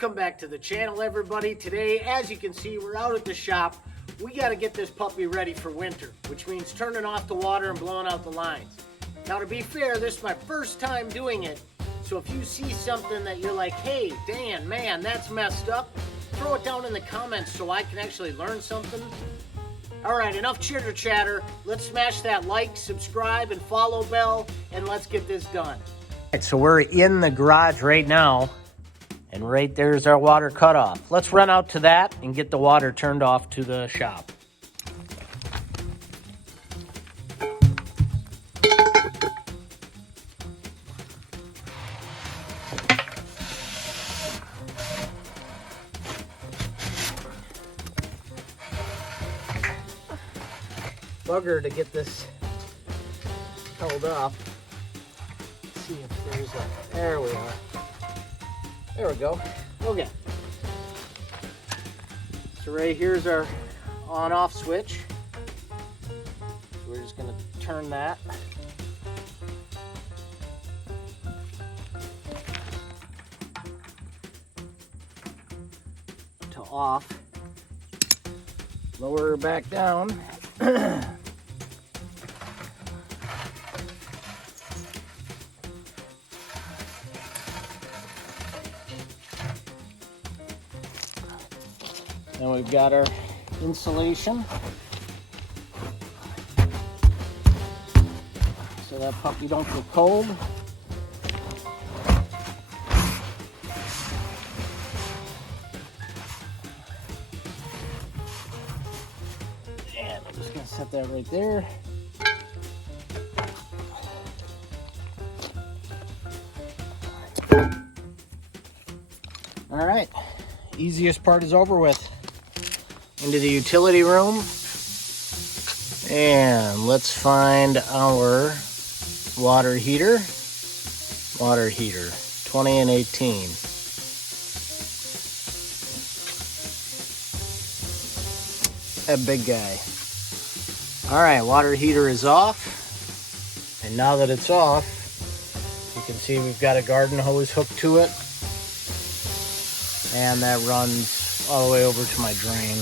Welcome back to the channel, everybody. Today, as you can see, we're out at the shop. We got to get this puppy ready for winter, which means turning off the water and blowing out the lines. Now, to be fair, this is my first time doing it, so if you see something that you're like, hey, Dan, man, that's messed up, throw it down in the comments so I can actually learn something. All right, enough chitter chatter. Let's smash that like, subscribe, and follow bell, and let's get this done. All right, so we're in the garage right now. And right there's our water cutoff. Let's run out to that and get the water turned off to the shop. Bugger to get this held up. Let's see if there's a, there we are. There we go. Okay. So right here's our on-off switch. So we're just going to turn that. To off. Lower her back down. Then we've got our insulation. So that puppy don't get cold. And I'm just gonna set that right there. All right, easiest part is over with. Into the utility room, and let's find our water heater, 20 and 18. That big guy. All right, water heater is off, and now that it's off, you can see we've got a garden hose hooked to it, and that runs all the way over to my drain.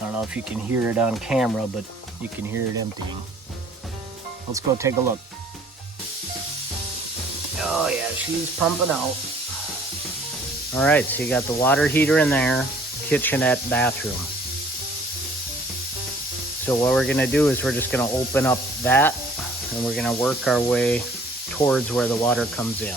I don't know if you can hear it on camera, but you can hear it emptying. Let's go take a look. Oh yeah, she's pumping out. All right, so you got the water heater in there, kitchenette, bathroom. So what we're gonna do is we're just gonna open up that, and we're gonna work our way towards where the water comes in.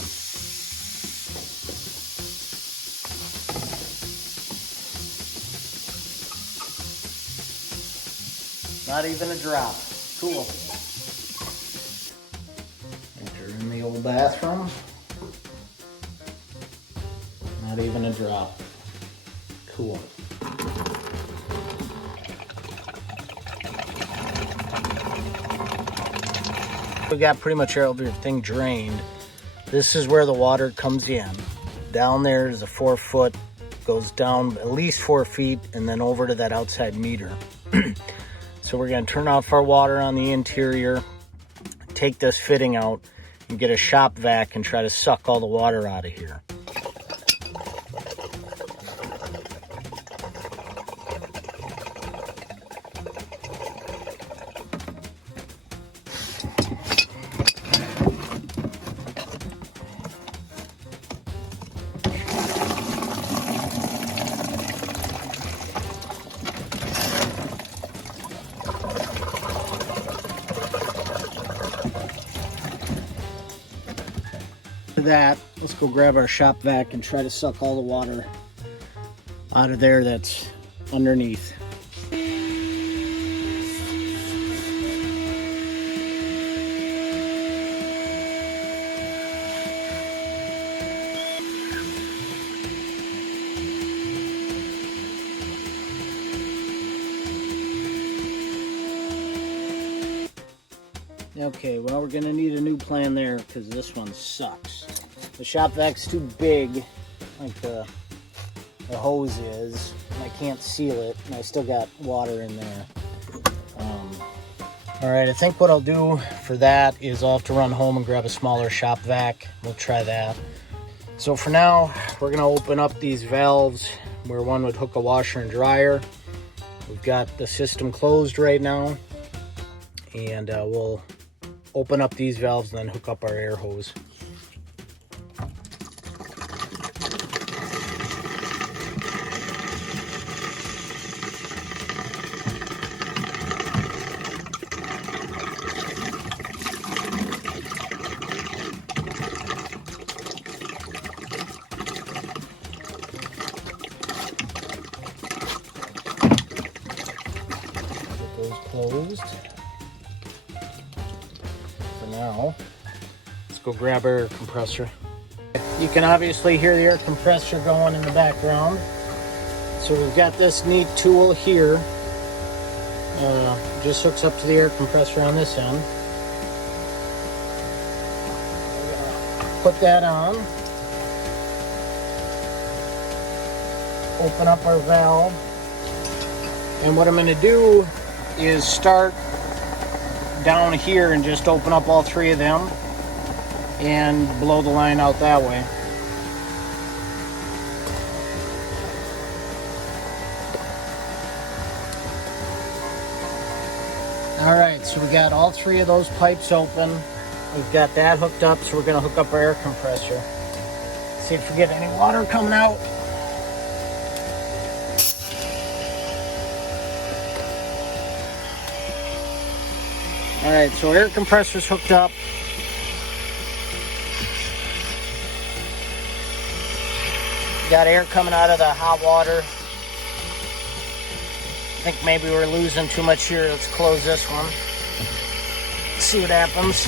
Not even a drop. Cool. Enter in the old bathroom. Not even a drop. Cool. We got pretty much everything drained. This is where the water comes in. Down there is a 4-foot, goes down at least 4 feet, and then over to that outside meter. So we're going to turn off our water on the interior, take this fitting out, and get a shop vac and try to suck all the water out of here. For that, let's go grab our shop vac and try to suck all the water out of there that's underneath. Okay, well, we're gonna need a new plan there because this one sucks. The shop vac's too big, like the hose is, and I can't seal it, and I still got water in there. All right, I think what I'll do for that is I'll have to run home and grab a smaller shop vac. We'll try that. So for now, we're gonna open up these valves where one would hook a washer and dryer. We've got the system closed right now, and we'll open up these valves and then hook up our air hose. Closed for now. Let's go grab our air compressor. You can obviously hear the air compressor going in the background. So we've got this neat tool here. Just hooks up to the air compressor on this end. Put that on. Open up our valve. And what I'm going to do is start down here and just open up all three of them and blow the line out that way. All right, so we got all three of those pipes open. We've got that hooked up, so we're going to hook up our air compressor. See if we get any water coming out. All right, so air compressor's hooked up. Got air coming out of the hot water. I think maybe we're losing too much here. Let's close this one. See what happens.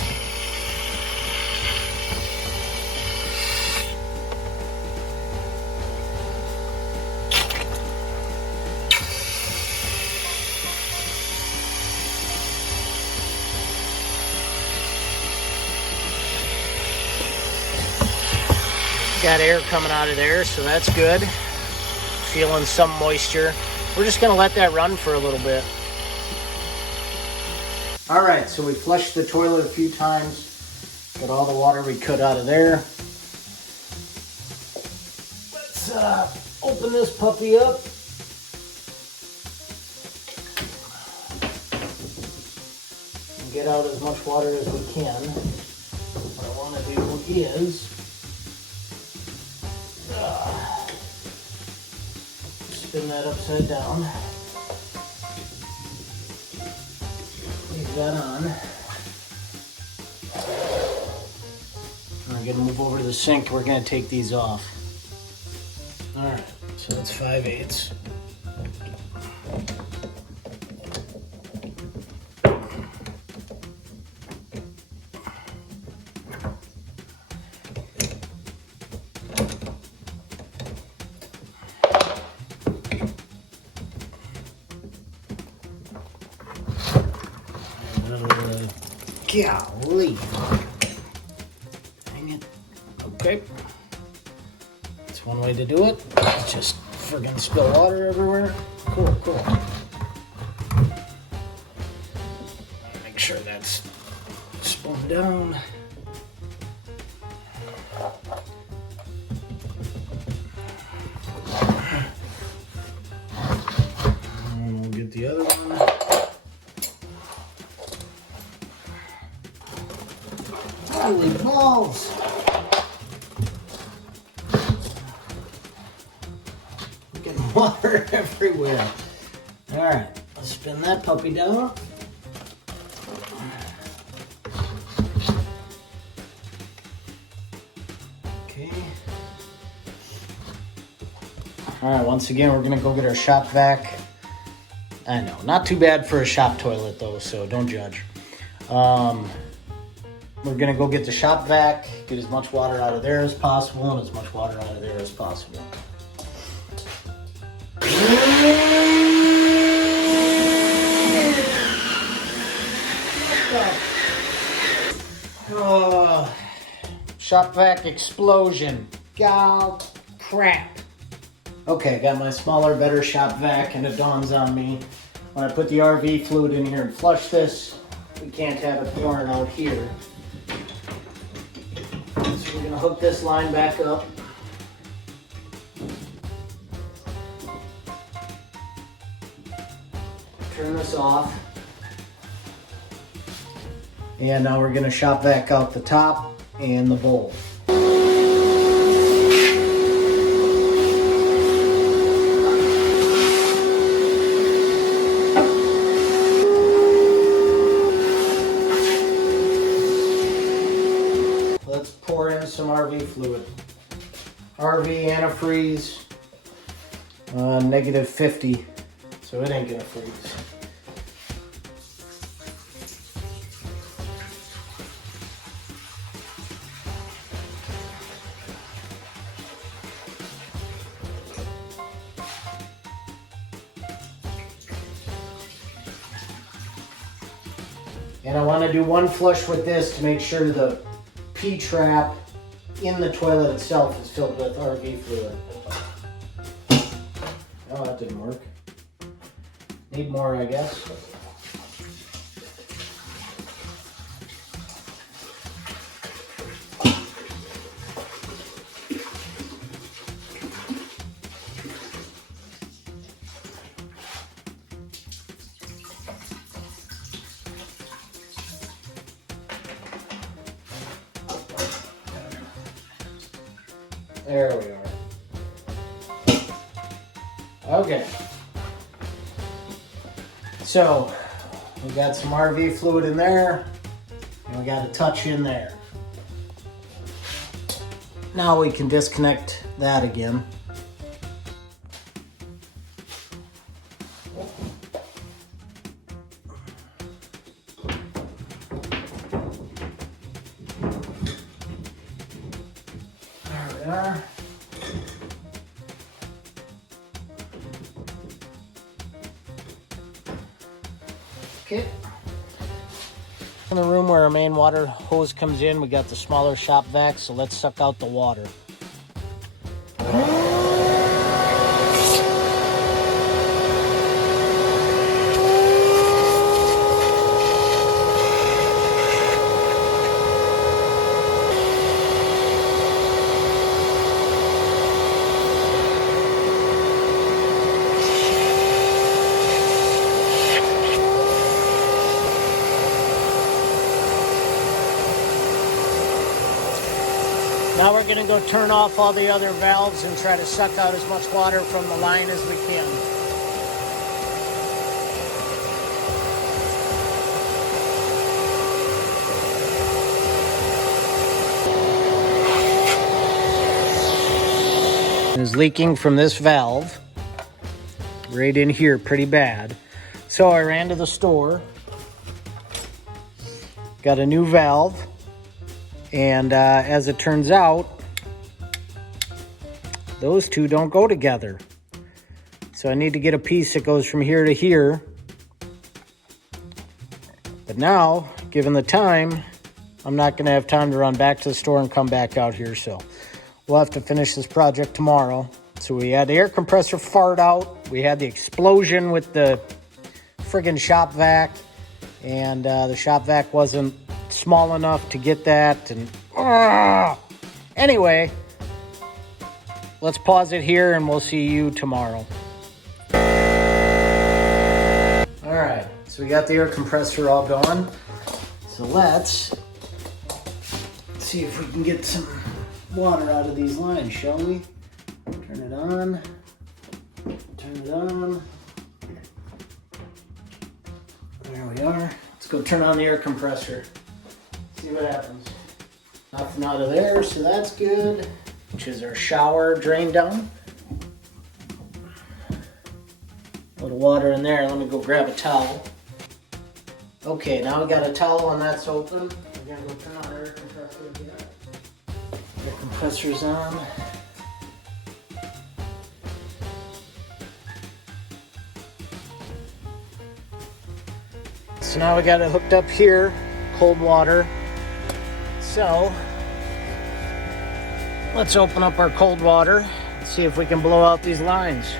Got air coming out of there, so that's good. Feeling some moisture. We're just gonna let that run for a little bit. All right, so we flushed the toilet a few times. Got all the water we could out of there. Let's open this puppy up. And get out as much water as we can. What I wanna do is spin that upside down. Leave that on. I'm gonna move over to the sink. We're gonna take these off. All right, so it's 5/8. Golly. Dang it. Okay. That's one way to do it. Just friggin' spill water everywhere. Cool, cool. Make sure that's spun down. And we'll get the other one. Holy balls! We're getting water everywhere. All right, let's spin that puppy down. Okay. All right, once again, we're gonna go get our shop vac. I know, not too bad for a shop toilet though, so don't judge. We're gonna go get the shop vac, get as much water out of there as possible and as much water out of there as possible. Oh, shop vac explosion. God crap. Okay, got my smaller, better shop vac, and it dawns on me when I put the RV fluid in here and flush this, we can't have it pouring out here. So we're gonna hook this line back up. Turn this off. And now we're gonna shop vac out the top and the bowl. Let's pour in some RV fluid. RV antifreeze, -50, so it ain't gonna freeze. And I want to do one flush with this to make sure the P-trap in the toilet itself is filled with RV fluid. Oh, that didn't work. Need more, I guess. There we are. Okay. So, we got some RV fluid in there, and we got a touch in there. Now we can disconnect that again. There we are. Okay. In the room where our main water hose comes in, we got the smaller shop vac, so let's suck out the water. Now we're going to go turn off all the other valves and try to suck out as much water from the line as we can. It is leaking from this valve right in here pretty bad. So I ran to the store, got a new valve. And as it turns out, those two don't go together. So I need to get a piece that goes from here to here. But now, given the time, I'm not going to have time to run back to the store and come back out here. So we'll have to finish this project tomorrow. So we had the air compressor fart out. We had the explosion with the friggin' shop vac. And the shop vac wasn't small enough to get that, and anyway, let's pause it here and we'll see you tomorrow. All right, so we got the air compressor all going, so let's see if we can get some water out of these lines, shall we? Turn it on, turn it on. There we are. Let's go turn on the air compressor. See what happens. Nothing out of there, so that's good. Which is our shower drain down. A little water in there. Let me go grab a towel. Okay, now we got a towel and that's open. We're gonna go turn on our air compressor again. Air compressor's on. So now we got it hooked up here, cold water. So let's open up our cold water and see if we can blow out these lines.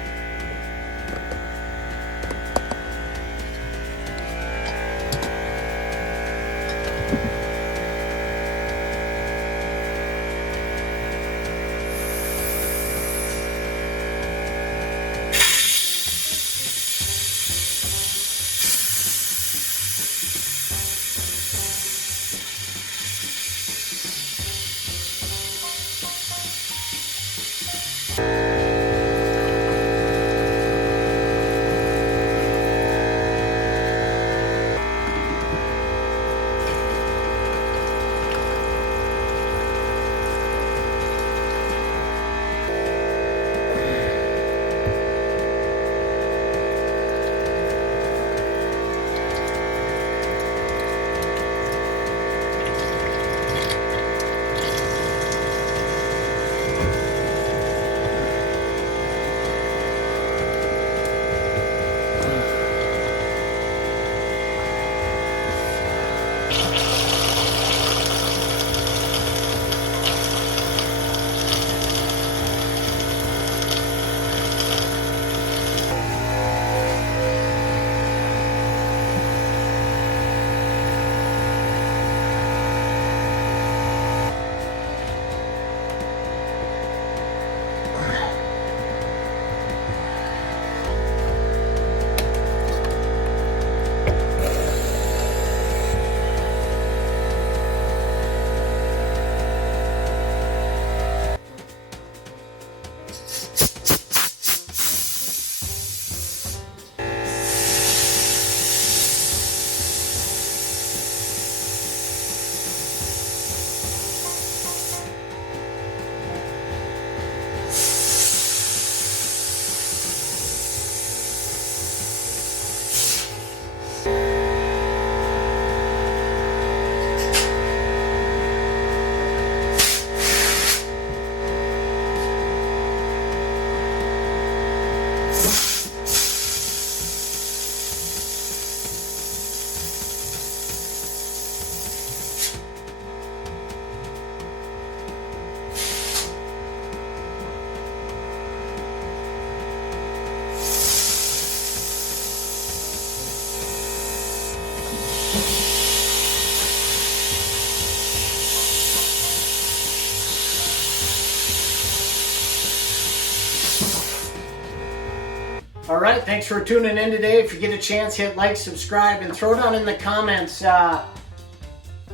All right, thanks for tuning in today. If you get a chance, hit like, subscribe, and throw down in the comments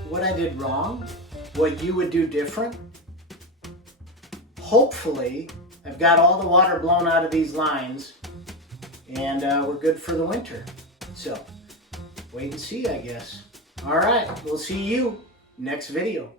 what I did wrong, what you would do different. Hopefully, I've got all the water blown out of these lines, and we're good for the winter. So, wait and see, I guess. All right, we'll see you next video.